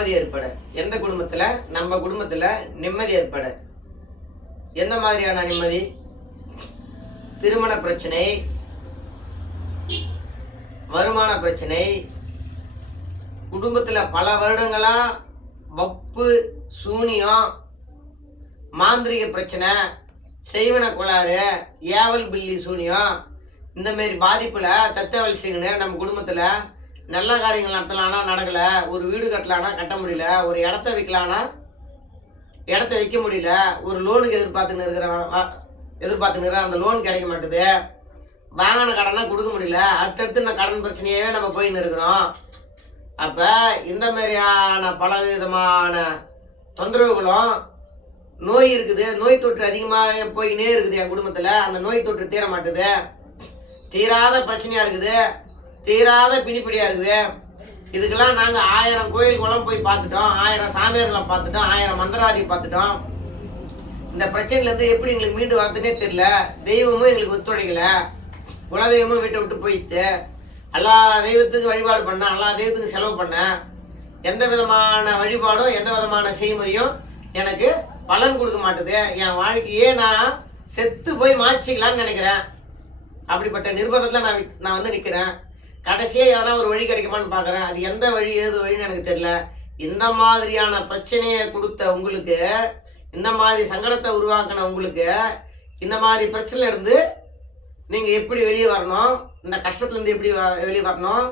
நிம்மதி ஏற்பட, எந்த குடும்பத்துல நம்ம குடும்பத்துல நிம்மதி ஏற்பட, எந்த மாதிரியான நிம்மதி? திருமண பிரச்சனை, வருமான பிரச்சனை, குடும்பத்துல பல வருடங்களா வப்பு சூனியம், மாந்திரிக பிரச்சனை, செய்வன கோளாறு, ஏவல் பில்லி சூனியம், இந்த மாதிரி பாதிப்புல தத்தவழிச்சிங்கன்னு நம்ம குடும்பத்துல நல்ல காரியங்கள் நடத்தலானா நடக்கல, ஒரு வீடு கட்டலானா கட்ட முடியல, ஒரு இடத்த வைக்கலானா இடத்த வைக்க முடியல, ஒரு லோனுக்கு எதிர்பார்த்துன்னு இருக்கிற அந்த லோன் கிடைக்க மாட்டுது, வாங்கின கடனை கொடுக்க முடியல, அடுத்தடுத்து இந்த கடன் பிரச்சனையே நம்ம போயின்னு இருக்கிறோம். அப்ப இந்த மாதிரியான பல விதமான தொந்தரவுகளும், நோய் இருக்குது, நோய் தொற்று அதிகமாக போயினே இருக்குது என் குடும்பத்துல. அந்த நோய் தொற்று தீர மாட்டுது, தீராத பிரச்சனையா இருக்குது, தீராத பிணிப்படியா இருக்குது. இதுக்கெல்லாம் நாங்க 1000 கோயில் குளம் போய் பார்த்துட்டோம், 1000 சாமியார்களை பார்த்துட்டோம், 1000 மந்திரவாதி பார்த்துட்டோம். இந்த பிரச்சனைல இருந்து எப்படி எங்களுக்கு மீண்டு வரதுன்னே தெரியல. தெய்வமும் எங்களுக்கு ஒத்துழைக்கல, குலதெய்வமும் வீட்டை விட்டு போயிட்டு, எல்லா தெய்வத்துக்கு வழிபாடு பண்ண, எல்லா தெய்வத்துக்கு செலவு பண்ண, எந்த விதமான வழிபாடும் எந்த விதமான செய்முறையும் எனக்கு பலன் கொடுக்க மாட்டுது. என் வாழ்க்கையே நான் செத்து போய் மாச்சிக்கலான்னு நினைக்கிறேன். அப்படிப்பட்ட நிர்பந்தத்துல நான் வந்து நிக்கிறேன். கடைசியா எதனா ஒரு வழி கிடைக்குமான்னு பாக்குறேன். அது எந்த வழி ஏது வழின்னு எனக்கு தெரியல. இந்த மாதிரியான பிரச்சனையை கொடுத்த உங்களுக்கு, இந்த மாதிரி சங்கடத்தை உருவாக்கின உங்களுக்கு, இந்த மாதிரி பிரச்சனை இருந்து நீங்க எப்படி வெளியே வரணும், இந்த கஷ்டத்துல இருந்து எப்படி வெளியே வரணும்,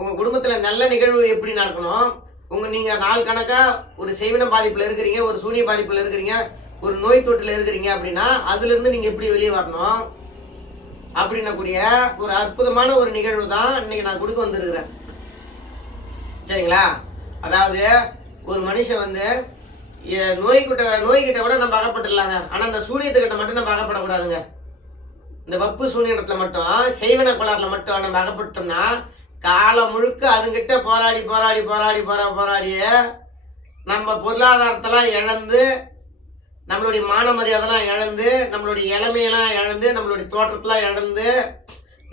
உங்க குடும்பத்துல நல்ல நிகழ்வு எப்படி நடக்கணும், நீங்க நாள் கணக்கா ஒரு செய்வின பாதிப்புல இருக்கிறீங்க, ஒரு சூனிய பாதிப்புல இருக்கிறீங்க, ஒரு நோய் தொற்றுல இருக்கிறீங்க அப்படின்னா அதுல இருந்து நீங்க எப்படி வெளியே வரணும் அப்படின்னக்கூடிய ஒரு அற்புதமான ஒரு நிகழ்வு தான் இன்னைக்கு நான் கொடுக்க வந்திருக்கிறேன். சரிங்களா? அதாவது ஒரு மனுஷன் வந்து நோய்கிட்ட விட நம்ம அகப்பட்டுடலாங்க. ஆனா அந்த சூனியத்துக்கிட்ட மட்டும் நம்ம அகப்படக்கூடாதுங்க. இந்த வப்பு சூனியத்துல மட்டும், செய்வன கோளாறுல மட்டும் நம்ம அகப்பட்டோம்னா காலம் முழுக்க அதுங்கிட்ட போராடி போராடி போராடி போராடிய நம்ம பொருளாதாரத்தெல்லாம் இழந்து, நம்மளுடைய மான மரியாதைலாம் இழந்து, நம்மளுடைய இளமையெல்லாம் இழந்து, நம்மளுடைய தோற்றத்தெல்லாம் இழந்து,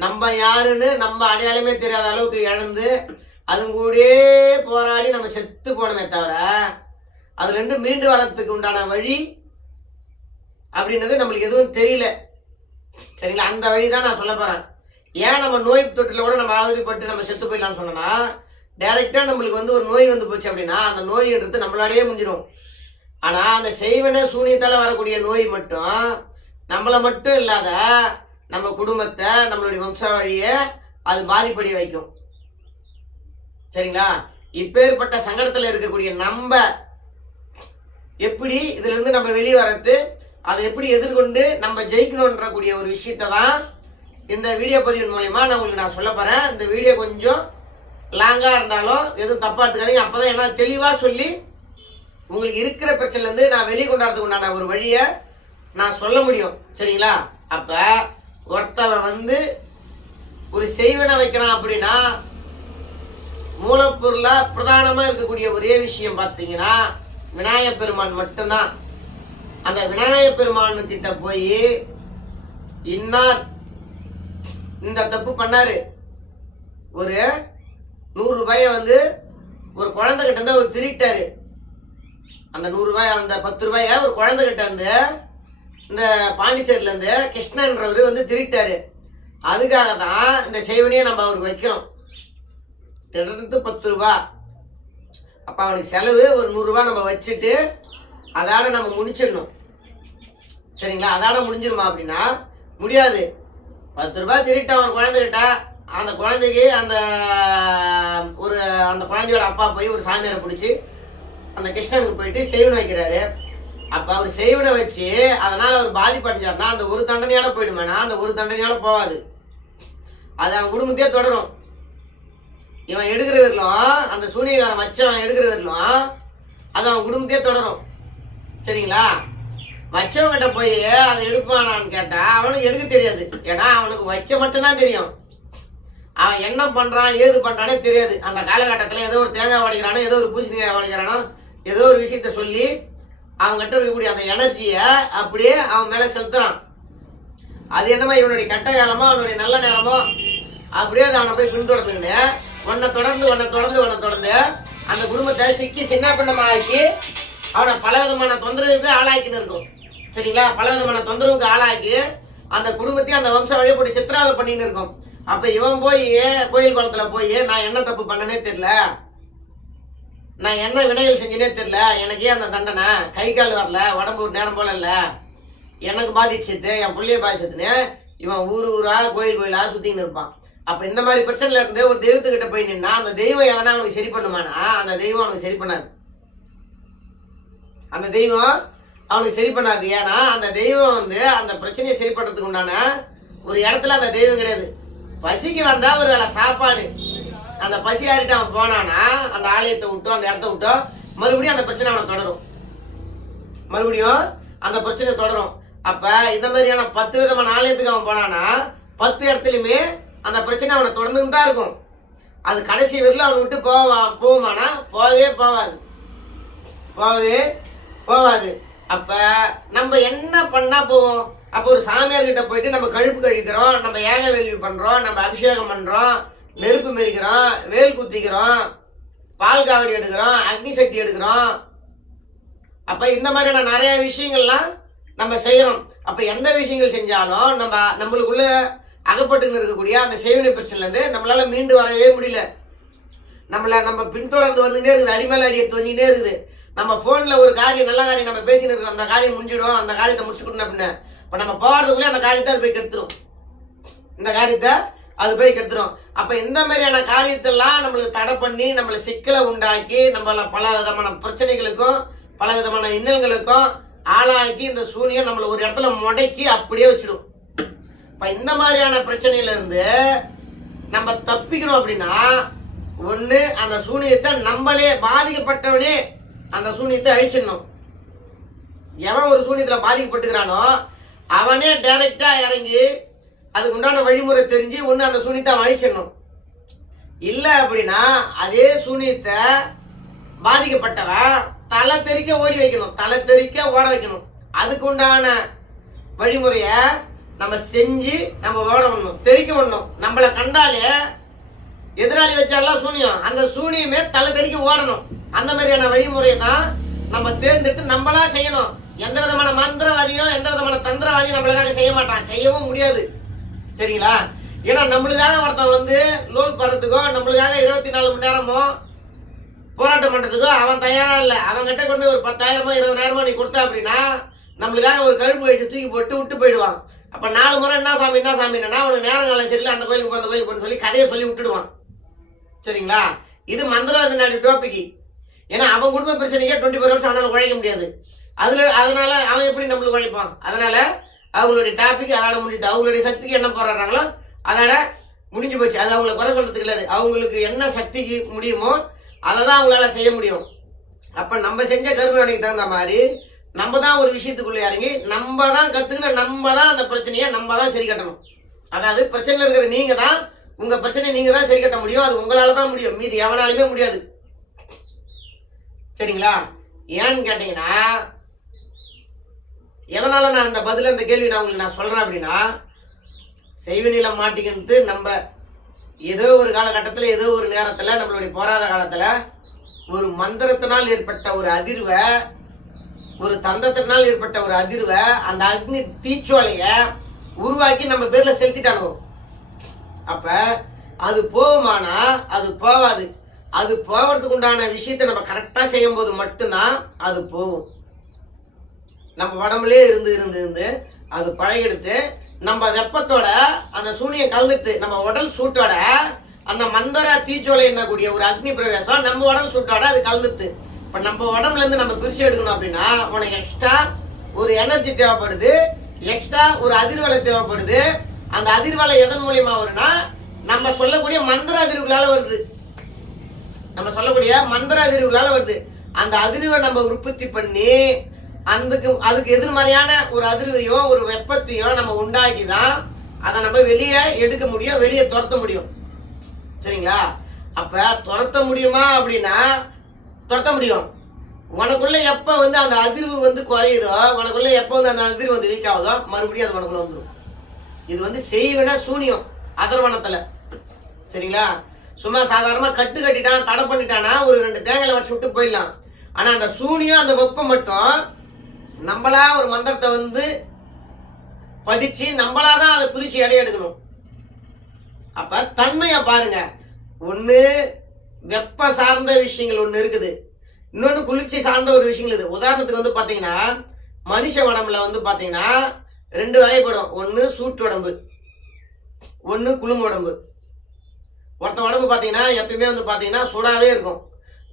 நம்ம யாருன்னு நம்ம அடையாளமே தெரியாத அளவுக்கு இழந்து, அதுங்க கூடயே போராடி நம்ம செத்து போனோமே தவிர அதுல இருந்து மீண்டு வரத்துக்கு உண்டான வழி அப்படின்றது நம்மளுக்கு எதுவும் தெரியல. சரிங்களா? அந்த வழி தான் நான் சொல்ல போறேன். ஏன் நம்ம நோய் தொற்றுல கூட நம்ம அவதிப்பட்டு நம்ம செத்து போயிடலாம்னு சொன்னோம்னா, டைரக்டா நம்மளுக்கு வந்து ஒரு நோய் வந்து போச்சு அப்படின்னா அந்த நோய்ன்றது நம்மளாலேயே முடிஞ்சிடும். ஆனா அந்த செய்வன சூனியத்தால வரக்கூடிய நோய் மட்டும் நம்மளை மட்டும் இல்லாத நம்ம குடும்பத்தை, நம்மளுடைய வம்சாவழிய அது பாதிப்படைய வைக்கும். சரிங்களா? இப்பேற்பட்ட சங்கடத்துல இருக்கக்கூடிய நம்ம எப்படி இதுல இருந்து நம்ம வெளியே வர்றது, அதை எப்படி எதிர்கொண்டு நம்ம ஜெயிக்கணும்ன்ற கூடிய ஒரு விஷயத்தை தான் இந்த வீடியோ பதிவின் மூலமா நான் உங்களுக்கு நான் சொல்ல போறேன். இந்த வீடியோ கொஞ்சம் லாங்கா இருந்தாலும் எதுவும் தப்பா எடுத்துக்காதீங்க. அப்பதான் என்ன தெளிவா சொல்லி உங்களுக்கு இருக்கிற பிரச்சனைல இருந்து நான் வெளியே கொண்டாடுறதுக்கு உண்டான ஒரு வழியை நான் சொல்ல முடியும். சரிங்களா? அப்ப ஒருத்தவன் வந்து ஒரு செய்வனை வைக்கிறான் அப்படின்னா மூலப்பொருளா பிரதானமா இருக்கக்கூடிய ஒரே விஷயம் பார்த்தீங்கன்னா விநாயகப் பெருமான் மட்டும்தான். அந்த விநாயகப் பெருமான் கிட்ட போய் இன்னார் இந்த தப்பு பண்ணாரு, ஒரு 100 ரூபாய வந்து ஒரு குழந்தை கிட்ட இருந்து அவர் திருட்டாரு, அந்த 100 ரூபாய், அந்த 10 ரூபாய ஒரு குழந்தை கிட்ட இருந்து இந்த பாண்டிச்சேரியில இருந்து கிருஷ்ணன்றவர் வந்து திருட்டாரு. அதுக்காக தான் இந்த செய்வனையை நம்ம அவருக்கு வைக்கிறோம். திடர்ந்து 10 ரூபா. அப்ப அவனுக்கு செலவு ஒரு 100 ரூபாய் நம்ம வச்சுட்டு அதோட நம்ம முடிச்சிடணும். சரிங்களா? அதோட முடிஞ்சிருமா அப்படின்னா முடியாது. 10 ரூபாய் திருட்ட ஒரு குழந்தைகிட்ட, அந்த குழந்தைக்கு அந்த குழந்தையோட அப்பா போய் ஒரு சாமியாரை பிடிச்சி அந்த கிருஷ்ணனுக்கு போயிட்டு செய்வனை வைக்கிறாரு. அப்ப அவர் செய்வனை வச்சு அதனால அவர் பாதிப்படைஞ்சாருன்னா அந்த ஒரு தண்டனையோட போயிடுமேனா? அந்த ஒரு தண்டனையோட போகாது, அது அவன் குடும்பத்தையே தொடரும். இவன் எடுக்கிற வரலும், அந்த சூனியக்காரன் வச்சவன் எடுக்கிற வரலும் அது அவன் குடும்பத்தையே தொடரும். சரிங்களா? வச்சவங்கிட்ட போய் அதை எடுப்பானான்னு கேட்டா அவனுக்கு எடுக்க தெரியாது. ஏன்னா அவனுக்கு வைக்க மட்டும்தான் தெரியும். அவன் என்ன பண்றான் ஏது பண்றானே தெரியாது. அந்த காலகட்டத்தில் ஏதோ ஒரு தேங்காய் உடைக்கிறானோ, ஏதோ ஒரு பூசணிக்காய் உடைக்கிறானோ, ஏதோ ஒரு விஷயத்த சொல்லி அவங்ககிட்ட இருக்கக்கூடிய அந்த எனர்ஜியை அப்படியே அவன் மேல செலுத்துறான். அது என்னமா இவனுடைய கட்ட காலமோ அவனுடைய நல்ல நேரமோ அப்படியே அது அவனை போய் பின்தொடர்ந்துக்கின்னு உன்னை தொடர்ந்து அந்த குடும்பத்தை சிக்கி சின்ன பின்னமாக்கி அவனை பலவிதமான தொந்தரவுக்கு ஆளாக்கின்னு இருக்கும். சரிங்களா? பலவிதமான தொந்தரவுக்கு ஆளாக்கி அந்த குடும்பத்தையும் அந்த வம்ச வழிபடி சித்திராவதை பண்ணின்னு இருக்கும். அப்ப இவன் போய் கோயில் குளத்துல போய் நான் என்ன தப்பு பண்ணனே தெரியல, நான் என்ன வினைகள் செஞ்சனே தெரியல, எனக்கே அந்த தண்டனை, கை கால் வரல, உடம்பு ஒரு நேரம் போல இல்ல, எனக்கு பாதிச்சுது, என் பிள்ளைய பாதிச்சதுன்னு இவன் ஊரா கோயிலா சுத்தின்னு இருப்பான். அப்ப இந்த மாதிரி பிரச்சனைல இருந்து ஒரு தெய்வத்துக்கிட்ட போய் நின்னா அந்த தெய்வம் எதனா அவனுக்கு சரி பண்ணுமானா? அந்த தெய்வம் அவனுக்கு சரி பண்ணாது. அந்த தெய்வம் அவனுக்கு சரி பண்ணாது. ஏன்னா அந்த தெய்வம் அந்த பிரச்சனையை சரி பண்றதுக்கு உண்டான ஒரு இடத்துல அந்த தெய்வம் கிடையாது. பசிக்கு வந்தா ஒரு வேளை சாப்பாடு, அந்த பசி ஆறிட்டு அவன் போனானா அந்த ஆலயத்தை விட்டோ அந்த இடத்த விட்டோ மறுபடியும் அந்த பிரச்சனை அவனை தொடரும், மறுபடியும் அந்த பிரச்சனை தொடரும். அப்ப இந்த மாதிரியான 10 விதமான ஆலயத்துக்கு அவன் போனானா 10 இடத்துலயுமே அந்த பிரச்சனை அவனை தொடர்ந்துன்னு தான் இருக்கும். அது கடைசி வரையிலும் அவனை விட்டு போகுமானா போகவே போகாது. அப்ப நம்ம என்ன பண்ணா போவோம்? அப்போ ஒரு சாமியார்கிட்ட போயிட்டு நம்ம கழுப்பு கழிக்கிறோம், நம்ம ஏக வேள்வி பண்றோம், நம்ம அபிஷேகம் பண்றோம், நெருப்பு மெரிக்கிறோம், வேல் குத்திக்கிறோம், பால் காவடி எடுக்கிறோம், அக்னி சக்தி எடுக்கிறோம். அப்ப இந்த மாதிரியான நிறைய விஷயங்கள்லாம் நம்ம செய்யறோம். அப்ப எந்த விஷயங்கள் செஞ்சாலும் நம்மளுக்குள்ள அகப்பட்டு இருக்கக்கூடிய அந்த செய்வினை பிரச்சனைல இருந்து நம்மளால மீண்டு வரவே முடியல. நம்ம பின்தொடர்ந்து வந்துட்டே இருக்குது, அடிமேல அடி எடுத்து வந்துட்டே இருக்குது. நம்ம போன்ல ஒரு காரியம் நல்ல காரியம் நம்ம பேசின்னு இருக்கோம், அந்த காரியம் முடிஞ்சிடும், அந்த காரியத்தை முடிச்சுக்கணும் அப்படின்னு இப்ப நம்ம போறதுக்குள்ளே அந்த காரியத்தை அது போய் கெடுத்துரும், இந்த காரியத்தை அது போய் கெடுத்துரும். அப்ப இந்த மாதிரியான காரியத்தெல்லாம் நம்மளுக்கு தடை பண்ணி நம்மளை சிக்கலை உண்டாக்கி நம்மள பல விதமான பிரச்சனைகளுக்கும் பல விதமான இன்னல்களுக்கும் ஆளாக்கி இந்த சூனியம் நம்மள ஒரு இடத்துல முடக்கி அப்படியே வச்சிடும். இப்ப இந்த மாதிரியான பிரச்சனையில இருந்து நம்ம தப்பிக்கணும் அப்படின்னா ஒண்ணு அந்த சூனியத்தை நம்மளே பாதிக்கப்பட்டவனே அந்த சூனியத்தை அழிச்சிடணும். எவன் ஒரு சூனியத்துல பாதிக்கப்பட்டுக்கிறானோ அவனே டைரக்டா இறங்கி அதுக்கு உண்டான வழிமுறை தெரிஞ்சு ஒண்ணு அந்த சூனியத்தை அவன் அழிச்சிடணும். இல்ல அப்படின்னா அதே சூனியத்தை பாதிக்கப்பட்டவன் தலை தெறிக்க ஓடி வைக்கணும், தலை தெறிக்க ஓட வைக்கணும். அதுக்கு உண்டான வழிமுறைய நம்ம செஞ்சு நம்ம ஓட பண்ணணும், தெறிக்க பண்ணணும். நம்மளை கண்டாலே எதிராளி வச்சாலாம் சூனியம், அந்த சூனியமே தலை தெறிக்க ஓடணும். அந்த மாதிரியான வழிமுறையை தான் நம்ம தேர்ந்தெடுத்து நம்மளா செய்யணும். எந்த விதமான மந்திரவாதியும் எந்த விதமான தந்திரவாதியும் நம்மளுக்காக செய்ய மாட்டான், செய்யவும் முடியாது. சரிங்களா? ஏன்னா நம்மளுக்காக ஒருத்தன் லோல் பண்றதுக்கோ நம்மளுக்காக 24 மணி நேரமோ போராட்டம் பண்றதுக்கோ அவன் தயாரா இல்லை. அவன் கிட்ட கொண்டு ஒரு 10,000 20,000 நீ கொடுத்த அப்படின்னா நம்மளுக்காக ஒரு கழுப்பு வயசு தூக்கி போட்டு விட்டு போயிடுவான். அப்ப 4 முறை என்ன சாமின்னா அவனுக்கு நேரம் காலம் சரியில்லை, அந்த கோயிலுக்கு அந்த கோயிலுக்கு சொல்லி கதையை சொல்லி விட்டுடுவான். சரிங்களா? இது மந்திரவாதி நாடு டோப்பிக்கு. ஏன்னா அவன் குடும்ப பிரச்சனைக்கே 24 வருஷம் அவனால உழைக்க முடியாது. அதனால அவன் எப்படி நம்மளுக்கு உழைப்பான்? அதனால அவங்களுடைய டாபிக் அதோட முடிஞ்சது. அவங்களுடைய சக்திக்கு என்ன போராடுறாங்களோ அதோட முடிஞ்சு போச்சு. அது அவங்களை குறை சொல்றதுக்கு இல்லது. அவங்களுக்கு என்ன சக்திக்கு முடியுமோ அதை தான் அவங்களால செய்ய முடியும். அப்ப நம்ம செஞ்ச கருமைக்கு தகுந்த மாதிரி நம்ம தான் ஒரு விஷயத்துக்குள்ள இறங்கி நம்ம தான் கத்துக்கணும், நம்ம தான் அந்த பிரச்சனையை நம்ம தான் சரி கட்டணும். அதாவது பிரச்சனை இருக்கிற நீங்க தான் உங்க பிரச்சனையை நீங்க தான் சரி கட்ட முடியும். அது உங்களால தான் முடியும், மீதி எவனாலுமே முடியாது. சரிங்களா? ஏன்னு கேட்டீங்கன்னா எதனால நான் இந்த பதில இந்த கேள்வி நான் உங்களுக்கு சொல்றேன் அப்படின்னா செய்வினையில மாட்டிக்கிட்டு நம்ம ஏதோ ஒரு காலகட்டத்தில் ஏதோ ஒரு நேரத்தில் நம்மளுடைய போராத காலத்தில் ஒரு மந்திரத்தினால் ஏற்பட்ட ஒரு அதிர்வை, ஒரு தந்தத்தினால் ஏற்பட்ட ஒரு அதிர்வை, அந்த அக்னி தீச்சோலைய உருவாக்கி நம்ம பேர்ல செலுத்திட்டானுவோம். அப்ப அது போகுமானா அது போவாது. அது போவதுக்கு உண்டான விஷயத்தை நம்ம கரெக்டா செய்யும் போது மட்டும்தான் அது போகும். நம்ம உடம்புலே இருந்து அது பழகெடுத்து நம்ம வெப்பத்தோட அந்த சூனியம் கலந்துட்டு நம்ம உடல் சூட்டோட அந்த மந்திர தீச்சோலை என்னக்கூடிய ஒரு அக்னி பிரவேசம் நம்ம உடல் சூட்டோட அது கலந்துட்டு இப்ப நம்ம உடம்புல இருந்து நம்ம பிரிச்சு எடுக்கணும் அப்படின்னா உனக்கு எக்ஸ்ட்ரா ஒரு எனர்ஜி தேவைப்படுது, எக்ஸ்ட்ரா ஒரு அதிர்வலை தேவைப்படுது. அந்த அதிர்வலை எதன் மூலியமா வரும்னா நம்ம சொல்லக்கூடிய மந்திர அதிர்வுகளால வருது. நம்ம சொல்லக்கூடிய மந்திர அதிர்வுகளால வருது. அந்த அதிர்வை நம்ம உற்பத்தி பண்ணி அதுக்கு எதிர்மறையான ஒரு அதிர்வையும் ஒரு வெப்பத்தையும் நம்ம உண்டாக்கி தான் அதை நம்ம வெளியே எடுக்க முடியும், வெளியே துரத்த முடியும். சரிங்களா? அப்ப துரத்த முடியுமா அப்படின்னா துரத்த முடியும். உனக்குள்ள எப்ப அந்த அதிர்வு குறையுதோ, உனக்குள்ள எப்ப அந்த அதிர்வு வீக் ஆகுதோ மறுபடியும் அது உனக்குள்ள வந்துடும். இது செய்வன சூனியம் அதர்வனத்துல. சரிங்களா? சும்மா சாதாரணமா கட்டு கட்டிட்டான் தடை பண்ணிட்டானா ஒரு 2 தேங்காய் வச்சு விட்டு போயிடலாம். ஆனா அந்த சூனியம் அந்த வெப்பம் மட்டும் நம்மளா ஒரு மந்திரத்தை வந்து படிச்சு நம்மளாதான் அதை பிரிச்சு எடை எடுக்கணும். அப்ப தன்மைய பாருங்க. ஒண்ணு வெப்ப சார்ந்த விஷயங்கள் ஒண்ணு இருக்குது, இன்னொன்னு குளிர்ச்சி சார்ந்த ஒரு விஷயங்கள் இது. உதாரணத்துக்கு வந்து பாத்தீங்கன்னா மனுஷ உடம்புல வந்து பாத்தீங்கன்னா 2 வகைப்படும். ஒண்ணு சூட்டு உடம்பு, ஒண்ணு குளும் உடம்பு. ஒருத்த உடம்பு பாத்தீங்கன்னா எப்பயுமே வந்து பாத்தீங்கன்னா சூடாவே இருக்கும்.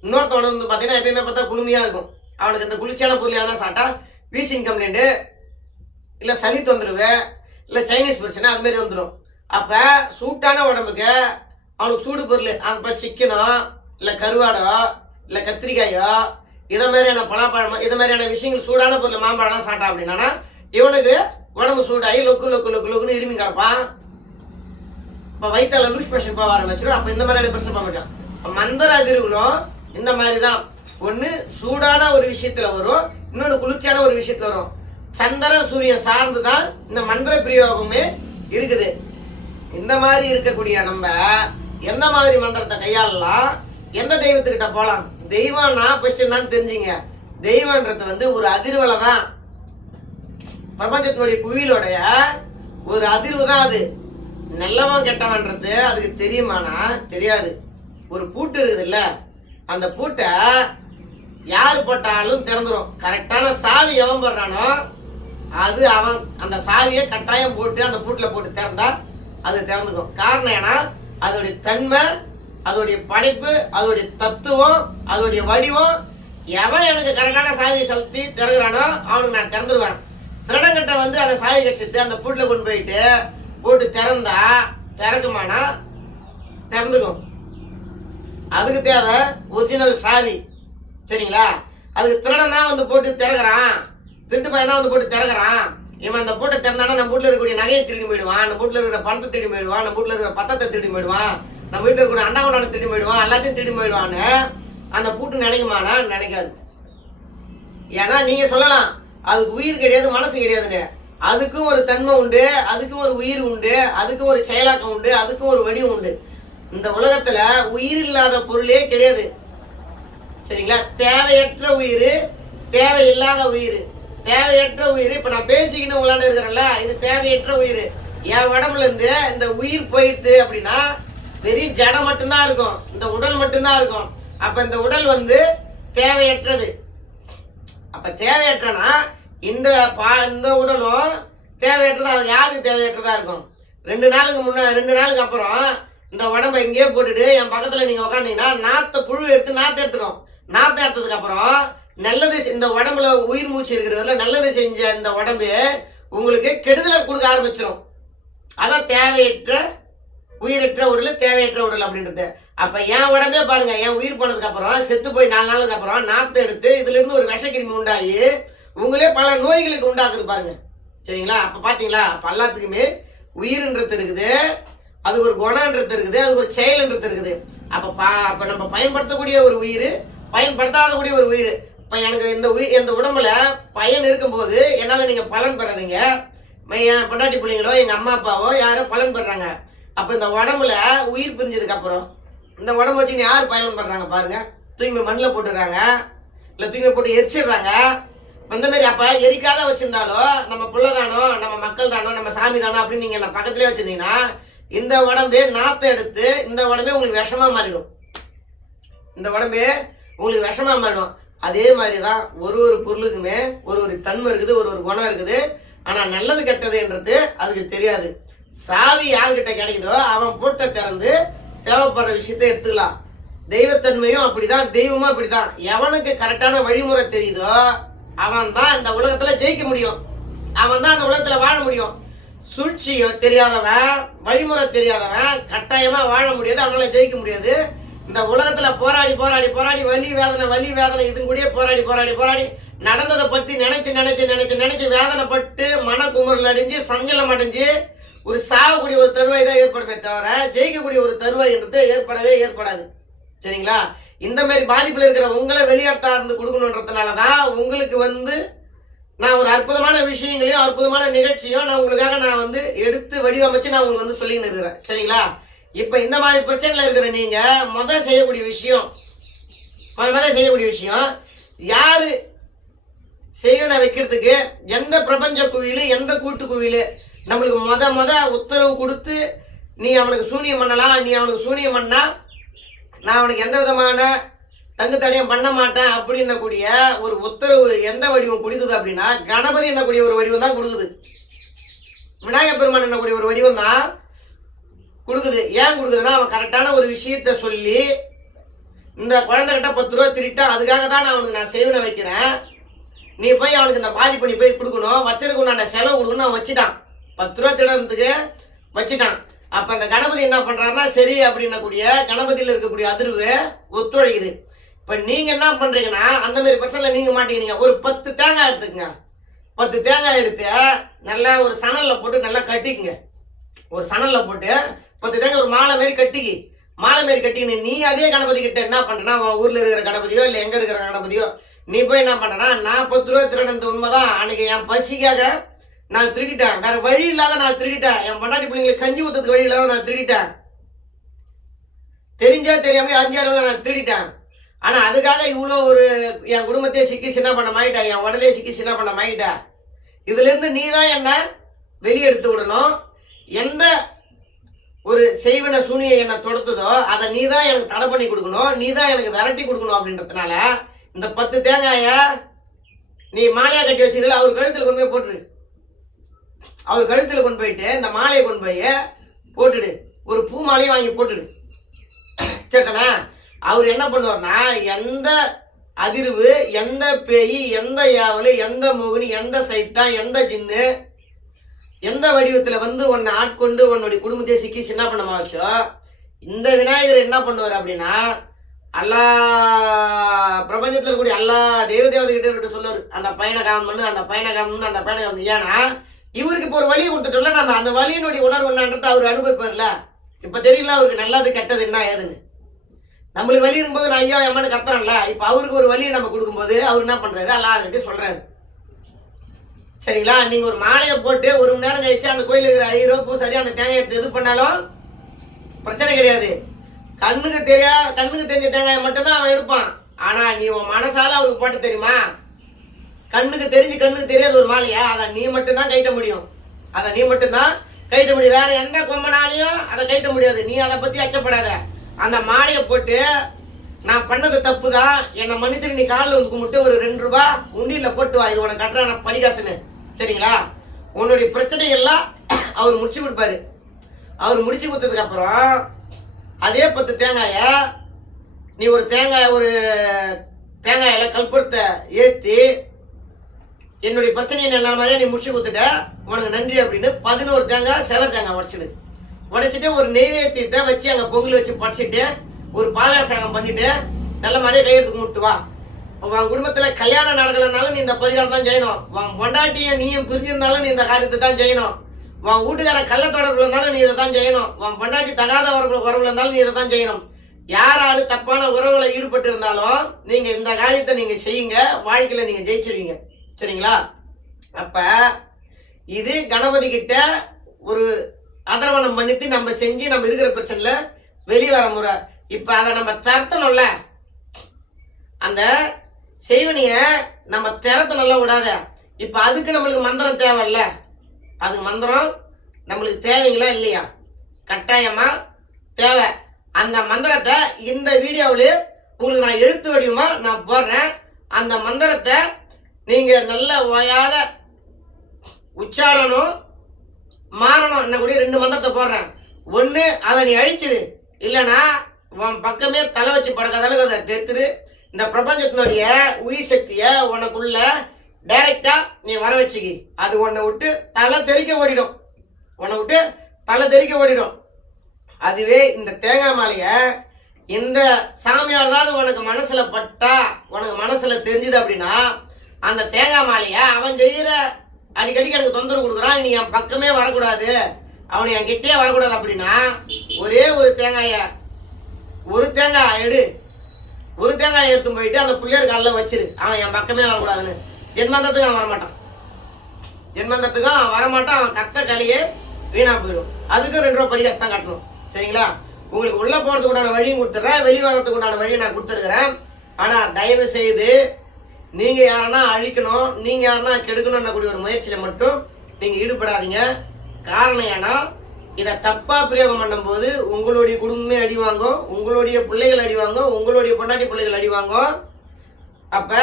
இன்னொருத்த உடம்பு வந்து பாத்தீங்கன்னா எப்பயுமே பார்த்தா குளுமையா இருக்கும். அவனுக்கு இந்த குளிர்ச்சியான பொருள் எதனா சாப்பிட்டா வீசிங் கம்ப்ளைண்ட், இல்ல சளி தொந்தரவு, இல்ல சைனீஸ் பிரச்சனை அது மாதிரி வந்துடும். அப்ப சூட்டான உடம்புக்கு அவனுக்கு சூடு பொருள், அப்ப சிக்கனோ இல்ல கருவாடோ இல்ல கத்திரிக்காயோ இதை மாதிரியான பலாப்பழம் இதை மாதிரியான விஷயங்கள் சூடான பொருள் மாம்பழம் சாப்பிட்டா அப்படின்னா இவனுக்கு உடம்பு சூடாகி லொக்கு லொக்கு லொக்கு லொக்குன்னு இருமி கிடப்பான். இப்ப வயிற்றால லூஸ் பிரஷன் போக ஆரம்பிச்சிடும். அப்ப இந்த மாதிரியான பிரச்சனை போக மாட்டான். மந்திர அதிர்வுகளும் இந்த மாதிரிதான். ஒண்ணு சூடான ஒரு விஷயத்துல வரும், இன்னொன்னு குளிர்ச்சியான ஒரு விஷயத்துல வரும். சந்திரன் சூரியன் சார்ந்துதான் இந்த மந்திர பிரயோகமே இருக்குது. இந்த மாதிரி இருக்கக்கூடிய நம்ம எந்த மாதிரி மந்திரத்தை கையாளலாம், எந்த தெய்வத்துக்கிட்ட போலாம்? தெய்வம்னா ஃபர்ஸ்ட் என்னன்னு தெரிஞ்சுங்க. தெய்வன்றது வந்து ஒரு அதிர்வலை தான், பிரபஞ்சத்தினுடைய புவியிலுடைய ஒரு அதிர்வு தான் அது. நல்லவன் கெட்டவன்றது அதுக்கு தெரியுமானா தெரியாது. ஒரு பூட்டு இருக்குது இல்ல, அந்த பூட்டை யாரு போட்டாலும் திறந்துடும். கரெக்டான சாவி எவன் போடுறானோ அது அவன் அந்த சாவியை கட்டாயம் போட்டு அந்த பூட்டுல போட்டு திறந்தா அது திறந்துக்கும். காரணம் ஏன்னா அதோடைய தன்மை, அதோடைய படைப்பு, அதோடைய தத்துவம், அதோடைய வடிவம். எவன் எனக்கு கரெக்டான சாவியை செலுத்தி திறகுறானோ அவனுக்கு நான் திறந்துருவேன். திருடங்கிட்ட வந்து அந்த சாவி கட்சித்து அந்த பூட்டுல கொண்டு போயிட்டு போட்டு திறந்தா திறக்குமானா திறந்துக்கும். அதுக்கு தேவை ஒரிஜினல் சாவி, சரிங்களா? அதுக்கு திருடன் தான் வந்து போட்டு திறகுறான், திருட்டு பையன் தான் வந்து போட்டு திறகுறான். இவன் அந்த பூட்டை திறந்தானா நம்ம வீட்டுல இருக்கக்கூடிய நகையை திருடி போயிடுவான், நம்ம வீட்டுல இருக்கிற பணத்தை திருடி போயிடுவான், நம்ம வீட்டுல இருக்கிற பத்தத்தை திருடி போயிடுவான், நம்ம வீட்டுல இருக்கக்கூடிய அண்டா திருடி போயிடுவான், எல்லாத்தையும் திருடி போயிடுவான்னு அந்த பூட்டு நினைக்குமானா நினைக்காது. ஏன்னா நீங்க சொல்லலாம் அதுக்கு உயிர் கிடையாது மனசு கிடையாதுங்க. அதுக்கும் ஒரு தன்மை உண்டு, அதுக்கும் ஒரு உயிர் உண்டு, அதுக்கும் ஒரு செயலாக்கம் உண்டு, அதுக்கும் ஒரு வடிவம் உண்டு. இந்த உலகத்துல உயிர் இல்லாத பொருளே கிடையாது, சரிங்களா? தேவையற்ற உயிர், தேவையில்லாத உயிர். தேவையற்ற உயிர் இப்ப நான் பேசிக்கின்னு உங்களாண்ட இருக்கிறேன்ல, இது தேவையற்ற உயிர். என் உடம்புல இருந்து இந்த உயிர் போயிடுது அப்படின்னா வெறும் ஜடம் மட்டும்தான் இருக்கும், இந்த உடல் மட்டும்தான் இருக்கும். அப்ப இந்த உடல் வந்து தேவையற்றது. அப்ப தேவையற்றனா இந்த உடலும் தேவையற்றதா, யாருக்கு தேவையற்றதா இருக்கும்? 2 நாளுக்கு அப்புறம் இந்த உடம்பை இங்கேயே போட்டுட்டு என் பக்கத்துல நீங்க உட்காந்தீங்கன்னா புழு எடுத்து நாத்தை எடுத்துடும். நாத்தை எடுத்ததுக்கு அப்புறம் நல்லது இந்த உடம்புல உயிர் மூச்சு இருக்கிறதுல நல்லது செஞ்ச இந்த உடம்பு உங்களுக்கு கெடுதலை கொடுக்க ஆரம்பிச்சிடும். அதான் தேவையற்ற உயிரற்ற உடல், தேவையற்ற உடல் அப்படின்றது. அப்ப என் உடம்பே பாருங்க, என் உயிர் போனதுக்கு அப்புறம் செத்து போய் 4 நாளுக்கு அப்புறம் நாத்தை எடுத்து இதுல இருந்து ஒரு விஷக்கிருமி உண்டாகி உங்களே பல நோய்களுக்கு உண்டாக்குது பாருங்க, சரிங்களா? அப்ப பாத்தீங்களா, அப்ப எல்லாத்துக்குமே உயிர்ன்றது இருக்குது, அது ஒரு குணம்ன்றது இருக்குது, அது ஒரு செயல்ன்றது இருக்குது. அப்ப நம்ம பயன்படுத்தக்கூடிய ஒரு உயிர், பயன்படுத்தாதக்கூடிய ஒரு உயிர். இப்ப எனக்கு இந்த உடம்புல பயன் இருக்கும்போது என்னால நீங்க பலன் பெறறீங்க. என் பொண்டாட்டி பிள்ளைங்களோ எங்க அம்மா அப்பாவோ யாரோ பலன் பெறாங்க. அப்ப இந்த உடம்புல உயிர் பிரிஞ்சதுக்கு அப்புறம் இந்த உடம்பு வச்சு யார் பயன் பண்றாங்க பாருங்க? தூய்மை மண்ணில் போட்டுறாங்க, இல்ல தூய்மை போட்டு எரிச்சிடுறாங்க. அந்த மாதிரி அப்ப எரிக்காத வச்சிருந்தாலோ நம்ம புள்ளதானோ, நம்ம மக்கள் தானோ, நம்ம சாமி தானோ அப்படின்னு நீங்க பக்கத்திலே வச்சிருந்தீங்கன்னா இந்த உடம்பே நாத்தை எடுத்து இந்த உடம்பே உங்களுக்கு விஷமா மாறிடும். இந்த உடம்பே உங்களுக்கு விஷமா மாறிடும். அதே மாதிரிதான் ஒரு பொருளுக்குமே ஒரு தன்மை இருக்குது, ஒரு குணம் இருக்குது. ஆனா நல்லது கெட்டதுன்றது அதுக்கு தெரியாது. சாவி யாருக்கிட்ட கிடைக்குதோ அவன் பூட்டை திறந்து தேவைப்படுற விஷயத்த எடுத்துக்கலாம். தெய்வத்தன்மையும் அப்படிதான், தெய்வமும் அப்படிதான். எவனுக்கு கரெக்டான வழிமுறை தெரியுதோ அவன் தான் இந்த உலகத்துல ஜெயிக்க முடியும், அவன் தான் இந்த உலகத்துல வாழ முடியும். சூழ்ச்சியோ தெரியாதவன், வழிமுறை தெரியாதவன் கட்டாயமா வாழ முடியாது, அவனால ஜெயிக்க முடியாது. இந்த உலகத்துல போராடி போராடி போராடி வலி வேதனை இது கூட போராடி நடந்ததை பத்தி நினைச்சு வேதனைப்பட்டு மன குமுறல் அடைஞ்சு சஞ்சலம் அடைஞ்சு ஒரு சாகக்கூடிய ஒரு தருவாய் தான் ஏற்படுமே தவிர ஜெயிக்கக்கூடிய ஒரு தருவாய் என்றது ஏற்படாது, சரிங்களா? இந்த மாதிரி பாதிப்புல இருக்கிற உங்களை வெளியாட்டா இருந்து கொடுக்கணுன்றதுனாலதான் உங்களுக்கு நான் ஒரு அற்புதமான விஷயங்களையும் அற்புதமான நிகழ்ச்சியும் நான் உங்களுக்காக நான் எடுத்து வடிவமைச்சு நான் உங்களுக்கு சொல்லின்னு இருக்கிறேன், சரிங்களா? இப்ப இந்த மாதிரி பிரச்சனைல இருக்கிற நீங்க முதல் செய்யக்கூடிய விஷயம் யாரு செய்வனை வைக்கிறதுக்கு எந்த பிரபஞ்ச குவியல் எந்த கூட்டு குவியல் நம்மளுக்கு முத உத்தரவு கொடுத்து நீ அவனுக்கு சூனியம் பண்ணலாம், நீ அவனுக்கு சூனியம் பண்ணா நான் அவனுக்கு எந்த விதமான தங்கு தடையும் பண்ண மாட்டேன் அப்படின்னக்கூடிய ஒரு உத்தரவு எந்த வடிவம் கொடுக்குது அப்படின்னா கணபதி என்னக்கூடிய ஒரு வடிவம் தான் கொடுக்குது. விநாயகப் பெருமான் என்னக்கூடிய ஒரு வடிவம் தான் கொடுக்குது. ஏன் கொடுக்குதுன்னா அவன் கரெக்டான ஒரு விஷயத்த சொல்லி இந்த குழந்தைகிட்ட 10 ரூபா திருட்டா அதுக்காக தான் நான் அவனுக்கு நான் செய்வனை வைக்கிறேன், நீ போய் அவனுக்கு இந்த பாதிப்பு நீ போய் கொடுக்கணும், வச்சிருக்க நான் செலவு கொடுக்கணும், நான் வச்சுட்டான் 10 ரூபா திருடத்துக்கு வச்சுட்டான். அப்ப அந்த கணபதி என்ன பண்றாருன்னா சரி அப்படின்னக்கூடிய கணபதியில் இருக்கக்கூடிய அதிர்வு ஒத்துழைக்குது. இப்ப நீங்க என்ன பண்றீங்கன்னா அந்த மாதிரி பிரச்சனை நீங்க மாட்டீங்க. ஒரு 10 தேங்காய் எடுத்துக்கங்க, 10 தேங்காய் எடுத்து நல்லா ஒரு சணல்ல போட்டு நல்லா கட்டிக்குங்க. ஒரு சணல்ல போட்டு 10 தேங்காய் ஒரு மாலை மாதிரி கட்டிக்கின்னு நீ அதே கணபதி கிட்ட என்ன பண்றேன்னா ஊர்ல இருக்கிற கணபதியோ இல்ல எங்க இருக்கிற கணபதியோ நீ போய் என்ன பண்றேன்னா நான் 10 ரூபா திருடனது உண்மைதான், அன்னைக்கு என் பசிக்காக நான் திருடிட்டேன், வேற வழி இல்லாத நான் திருடிட்டேன், என் பொண்டாட்டி பிள்ளைங்களுக்கு கஞ்சி ஊத்துறதுக்கு வழி இல்லாத நான் திருடிட்டேன், தெரிஞ்சா தெரியாமலே 5,000 நான் திருடிட்டேன். ஆனா அதுக்காக இவ்வளோ ஒரு என் குடும்பத்தையே சிக்கி சின்ன பண்ண மாயிட்டா, என் உடலே சிக்கி சின்ன பண்ண மாயிட்டா. இதுல இருந்து நீ தான் என்ன வெளியெடுத்து விடணும். எந்த ஒரு செய்வன சூனியை என்ன தொடுத்ததோ அதை நீ தான் எனக்கு தடை பண்ணி கொடுக்கணும், நீ தான் எனக்கு விரட்டி கொடுக்கணும். அப்படின்றதுனால இந்த 10 தேங்காய நீ மாலையா கட்டி வச்சிருக்கல அவர் கழுத்துல கொண்டு போய் போட்டுரு. அவர் கழுத்துல கொண்டு போயிட்டு இந்த மாலையை கொண்டு போய் போட்டுடு, ஒரு பூ மாலையும் வாங்கி போட்டுடு. சரிதானே? அவர் என்ன பண்ணுவார்னா எந்த அதிர்வு எந்த பேய் எந்த யாவலு எந்த மோகினி எந்த சைத்தான் எந்த ஜின்னு எந்த வடிவத்துல வந்து உன்னை ஆட்கொண்டு உன்னுடைய குடும்பத்தை சிக்கி சின்ன பண்ண மாச்சோ இந்த விநாயகர் என்ன பண்ணுவார் அப்படின்னா எல்லா பிரபஞ்சத்துல கூடிய எல்லா தேவதைகிட்ட சொல்லுவார் அந்த பையனை காமம் பண்ணு, அந்த பையனை காமம் பண்ணு, அந்த பையனை காமம். ஏன்னா இவருக்கு இப்போ ஒரு வழியை கொடுத்துட்டோம்ல, நம்ம அந்த வழியினுடைய உணர்வு என்னன்றதை அவர் அனுபவிப்பார்ல. இப்ப தெரியல அவருக்கு நல்லது கெட்டது என்ன ஏதுன்னு. நம்மளுக்கு வழி இருக்கும்போது நான் ஐயா அம்மானு கத்துறேன்ல, இப்ப அவருக்கு ஒரு வழியை நம்ம கொடுக்கும்போது அவர் என்ன பண்றாரு எல்லாருக்கிட்டையும் சொல்றாரு. சரிங்களா? நீங்க ஒரு மாலையை போட்டு 1 மணி நேரம் கழிச்சு அந்த கோயிலுக்கு இருக்கிற ஐயரோ பூசாரி அந்த தேங்காய் எடுத்து எது பண்ணாலும் பிரச்சனை கிடையாது. கண்ணுக்கு தெரிஞ்ச தேங்காயை மட்டும்தான் அவன் எடுப்பான். ஆனா நீ உன் மனசால அவருக்கு போட்டு தெரியுமா? கண்ணுக்கு தெரியாத ஒரு மாலையா அதை நீ மட்டும்தான் கைட்ட முடியும். வேற எந்த கொம்பனாலையும் அதை கைட்ட முடியாது. நீ அதை பத்தி அச்சப்படாத. அந்த மாலையை போட்டு நான் பண்ணது தப்பு தான், என்னை மன்னிச்சு நீ காலில் வந்து கும்பிட்டு ஒரு 2 ரூபா உண்டியில போட்டு வா, இது உனக்கு கட்டுற படிகாசுன்னு. சரிங்களா? உன்னுடைய பிரச்சனைகள்லாம் அவர் முடிச்சு கொடுப்பாரு. அவர் முடிச்சு கொடுத்ததுக்கு அப்புறம் அதே 10 தேங்காய நீ ஒரு தேங்காயில கல்புரத்தை ஏற்றி என்னுடைய பிரச்சனையை நல்ல மாதிரியா நீ முடிச்சு கொடுத்துட்ட, உனக்கு நன்றி அப்படின்னு 11 தேங்காய் செதர் தேங்காய் உடைச்சிட்டு ஒரு நெய்வேத்தியத்தை வச்சு அங்கே பொங்கல் வச்சு படைச்சிட்டு ஒரு பாலாபிஷேகம் பண்ணிட்டு நல்ல மாதிரியே கையெடுத்து கும்பிட்டு வா. உன் குடும்பத்தில் கல்யாணம் நடக்கலனாலும் நீ இந்த பரிகாரம் தான் செய்யணும். உன் பொண்டாட்டியும் நீயும் பிரிஞ்சிருந்தாலும் நீ இந்த காரியத்தை தான் செய்யணும். உன் வீட்டுக்கார கள்ள தொடர்புல இருந்தாலும் நீ இதை தான் செய்யணும். உன் பொண்டாட்டி தகாத உறவுல இருந்தாலும் நீ இதை தான் செய்யணும். யாராவது தப்பான உறவுல ஈடுபட்டு இருந்தாலும் நீங்க இந்த காரியத்தை நீங்க செய்யுங்க, வாழ்க்கையில நீங்க ஜெயிச்சிருவீங்க. சரிங்களா? அப்ப இது கணபதி கிட்ட ஒரு அதர்வனம் பண்ணிட்டு நம்ம செஞ்சு நம்ம இருக்கிற பிரச்சனைல வெளிவர முறை. இப்ப அதை நம்ம திறத்தணும்ல, அந்த செய்வனிய நம்ம திறத்த நல்லா விடாத. இப்ப அதுக்கு நம்மளுக்கு மந்திரம் தேவையில்ல, அதுக்கு மந்திரம் நம்மளுக்கு தேவைங்களா இல்லையா? கட்டாயமா தேவை. அந்த மந்திரத்தை இந்த வீடியோவில உங்களுக்கு நான் எழுத்து வடிவமா நான் போடுறேன். அந்த மந்திரத்தை நீங்க நல்ல ஓயாத உச்சாரணம் மாறணும். என்ன கூட 2 மந்திரத்தை போடுறேன். ஒண்ணு அதை நீ அழிச்சிரு, இல்லைன்னா உன் பக்கமே தலை வச்சு படுக்காத அளவுக்கு அதை தெத்துரு. இந்த பிரபஞ்சத்தினுடைய உயிர் சக்திய உனக்குள்ள டைரக்டா நீ வர வச்சுக்கி. அது உன்னை விட்டு தலை தெறிக்க ஓடிடும். அதுவே இந்த தேங்காய் மாலைய இந்த சாமியார் தான் உனக்கு மனசுல பட்டா, உனக்கு மனசுல தெரிஞ்சுது அப்படின்னா அந்த தேங்காய் மாலைய அவன் செய்யற அடிக்கடிக்கு எனக்கு தொந்தரவு கொடுக்குறான், நீ என் பக்கமே வரக்கூடாது, அவனை என் கிட்டே வரக்கூடாது அப்படின்னா ஒரே ஒரு தேங்காய் எடுத்து போயிட்டு அந்த பிள்ளையர் காலில் வச்சிரு. அவன் என் பக்கமே வரக்கூடாதுன்னு. ஜென்மாந்தத்துக்கு அவன் வரமாட்டான். அவன் கத்த களியே வீணா போயிடும். அதுக்கு 2 ரூபா படிகாசு தான் கட்டணும். சரிங்களா? உங்களுக்கு உள்ள போறதுக்கு உண்டான வழியும் கொடுத்துட்றேன், வெளியே வர்றதுக்கு உண்டான வழியை நான் கொடுத்துருக்கிறேன். ஆனா தயவு செய்து நீங்க யாரனா அழிக்கணும், நீங்க யாரனா கெடுக்கணும்னு கூடிய ஒரு முயற்சியில மட்டும் நீங்க ஈடுபடாதீங்க. காரணம் ஏன்னா இதை தப்பா பிரயோகம் பண்ணும் போது உங்களுடைய குடும்பமே அடி வாங்கும், உங்களுடைய பிள்ளைகள் அடி வாங்கும், உங்களுடைய பொண்டாட்டி பிள்ளைகள் அடி வாங்கும். அப்ப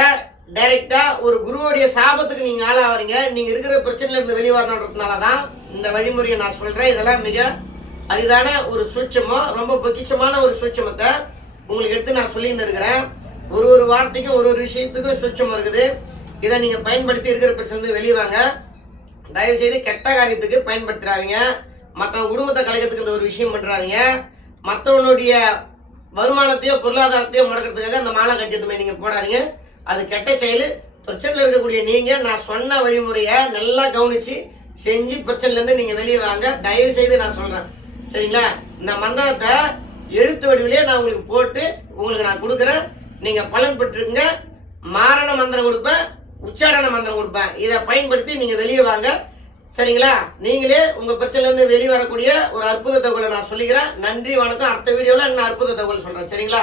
டைரக்டா ஒரு குருவுடைய சாபத்துக்கு நீங்க ஆளாவீங்க. நீங்க இருக்கிற பிரச்சனையில இருந்து வெளியே வரணுன்றதுனாலதான் இந்த வழிமுறையை நான் சொல்றேன். இதெல்லாம் மிக அரிதான ஒரு சூட்சமம், ரொம்ப பொக்கிஷமான ஒரு சூட்சமத்தை உங்களுக்கு எடுத்து நான் சொல்லின்னு இருக்கிறேன். ஒரு வார்த்தைக்கும் ஒரு விஷயத்துக்கும் சூட்சம் இருக்குது. இதை நீங்க பயன்படுத்தி இருக்கிற பிரச்சனை வெளியே வாங்க. தயவு செய்து கெட்ட காரியத்துக்கு பயன்படுத்துறாதீங்க. மற்றவங்க குடும்பத்தை கலைக்கிறதுக்கு இந்த ஒரு விஷயம் பண்றாதீங்க. மற்றவனுடைய வருமானத்தையோ பொருளாதாரத்தையோ முடக்கிறதுக்காக அந்த மாலை கட்டியதுமே நீங்க போடாதீங்க. அது கெட்ட செயல். பிரச்சனையில் இருக்கக்கூடிய நீங்க நான் சொன்ன வழிமுறையை நல்லா கவனிச்சு செஞ்சு பிரச்சனைல இருந்து நீங்க வெளியே வாங்க. தயவு செய்து நான் சொல்றேன், சரிங்களா? இந்த மந்திரத்தை எழுத்து வடிவிலே நான் உங்களுக்கு போட்டு உங்களுக்கு நான் கொடுக்குறேன். நீங்க பலன் பெற்றுங்க. மாரண மந்திரம் கொடுப்பேன், உச்சாரண மந்திரம் கொடுப்பேன். இதை பயன்படுத்தி நீங்க வெளியே வாங்க, சரிங்களா? நீங்களே உங்க பிரச்சனைல இருந்து வெளியே வரக்கூடிய ஒரு அற்புத தகவலை நான் சொல்லிக்கிறேன். நன்றி, வணக்கம். அடுத்த வீடியோல நான் அற்புத தகவல் சொல்றேன், சரிங்களா?